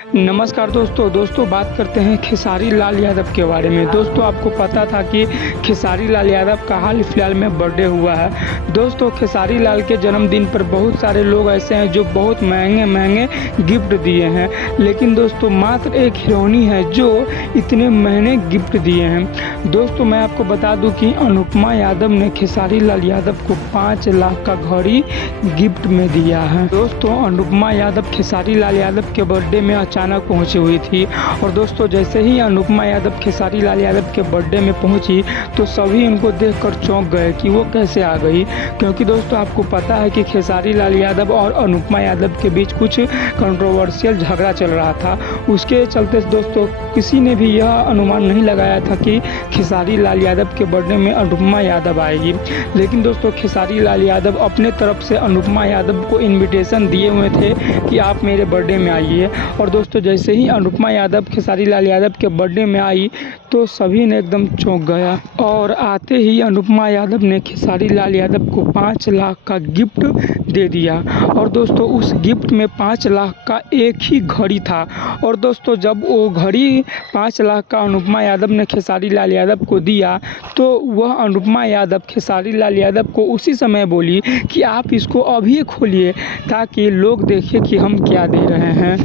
नमस्कार दोस्तों बात करते हैं खेसारी लाल यादव के बारे में। दोस्तों आपको पता था कि खेसारी लाल यादव का हाल फिलहाल में बर्थडे हुआ है। दोस्तों खेसारी लाल के जन्मदिन पर बहुत सारे लोग ऐसे हैं जो बहुत महंगे गिफ्ट दिए हैं, लेकिन दोस्तों मात्र एक हीरोइनी है जो इतने महंगे गिफ्ट दिए हैं। दोस्तों मैं आपको बता दूं कि अनुपमा यादव ने खेसारी लाल यादव को 5 लाख का घड़ी गिफ्ट में दिया है। दोस्तों अनुपमा यादव खेसारी लाल यादव के बर्थडे में अचानक पहुंची हुई थी और दोस्तों जैसे ही अनुपमा यादव खेसारी लाल यादव के बर्थडे में पहुंची तो सभी उनको देखकर चौंक गए कि वो कैसे आ गई, क्योंकि दोस्तों आपको पता है कि खेसारी लाल यादव और अनुपमा यादव के बीच कुछ कंट्रोवर्शियल झगड़ा चल रहा था। उसके चलते दोस्तों किसी ने भी यह अनुमान नहीं लगाया था कि खेसारी लाल यादव के बर्थडे में अनुपमा यादव आएगी, लेकिन दोस्तों खेसारी लाल यादव अपने तरफ से अनुपमा यादव को इन्विटेशन दिए हुए थे कि आप मेरे बर्थडे में आइए। और दोस्तों जैसे ही अनुपमा यादव खेसारी लाल यादव के बर्थडे में आई तो सभी ने एकदम चौंक गया और आते ही अनुपमा यादव ने खेसारी लाल यादव को 5 लाख का गिफ्ट दे दिया। और दोस्तों उस गिफ्ट में 5 लाख का एक ही घड़ी था। और दोस्तों जब वो घड़ी 5 लाख का अनुपमा यादव ने खेसारी लाल यादव को दिया तो वह अनुपमा यादव खेसारी लाल यादव को उसी समय बोली कि आप इसको अभी खोलिए ताकि लोग देखें कि हम क्या दे रहे हैं।